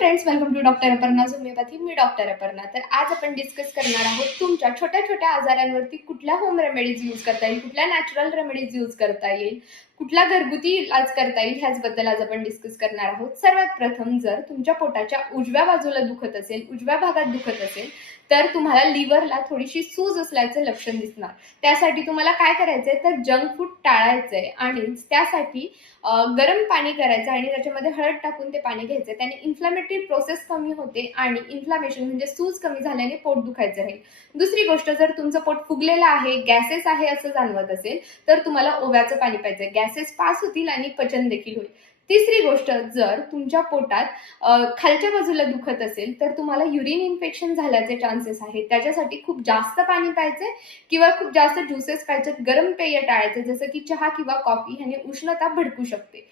Friends, welcome to doctor Aparna homeopathy. मी doctor Aparna. तर आज आपण डिस्कस करणार आहोत तुमच्या छोट्या छोट्या आजारांवरती कुठल्या होम रेमेडीज यूज करता येईल, कुठल्या नॅचरल रेमेडीज यूज करता येईल, कुठला घरगुती इलाज करता येईल, ह्याचबद्दल आज आपण डिस्कस करणार आहोत. सर्वात प्रथम, जर तुमच्या पोटाच्या उजव्या बाजूला दुखत असेल, उजव्या भागात दुखत असेल, तर तुम्हाला लिव्हरला थोडीशी सूज असल्याचं लक्षण दिसणार. त्यासाठी तुम्हाला काय करायचंय, तर जंक फूड टाळायचंय आणि त्यासाठी गरम पाणी करायचं आणि त्याच्यामध्ये हळद टाकून ते पाणी घ्यायचं. त्याने इन्फ्लॅमेटरी प्रोसेस कमी होते आणि इन्फ्लॅमेशन म्हणजे सूज कमी झाल्याने पोट दुखायचं राहील. दुसरी गोष्ट, जर तुमचं पोट फुगलेलं आहे, गॅसेस आहे असं जाणवत असेल, तर तुम्हाला ओव्याचं पाणी प्यायचं. गॅसेस पास होतील आणि पचन देखील होईल. तिसरी गोष्ट, जर तुमच्या पोटात खालच्या बाजूला दुखत असेल, तर तुम्हाला युरिन इन्फेक्शन झाल्याचे चान्सेस आहेत. त्याच्यासाठी खूप जास्त पाणी प्यायचे किंवा खूप जास्त ज्युसेस प्यायचे. गरम पेय टाळायचे, जसं की चहा किंवा कॉफी, ह्याने उष्णता भडकू शकते.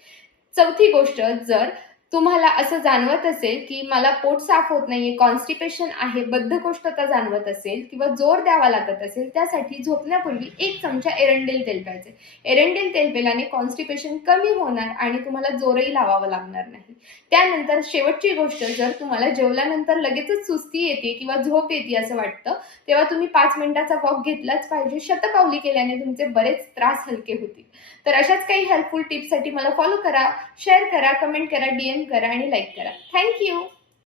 चौथी गोष्ट, जर तुम्हाला असं जाणवत असेल की मला पोट साफ होत नाहीये, कॉन्स्टिपेशन आहे, बद्धकोष्ठता जाणवत असेल किंवा जोर द्यावा लागत असेल, त्यासाठी झोपण्यापूर्वी 1 चमचा एरंडेल तेल प्यायचे. एरंडेल तेल प्यायल्याने कॉन्स्टिपेशन कमी होणार आणि तुम्हाला जोरही लावावा लागणार नाही. त्यानंतर शेवटची गोष्ट, जर तुम्हाला जेवल्यानंतर लगेचच सुस्ती येते किंवा झोप येते असं वाटतं, तेव्हा तुम्ही 5 मिनिटाचा वॉक घेतलाच पाहिजे. शतपावली केल्याने तुमचे बरेच त्रास हलके होतील. तर अशाच काही हेल्पफुल टिप्ससाठी मला फॉलो करा, शेअर करा, कमेंट करा, DM करा आणि लाईक करा. Thank you.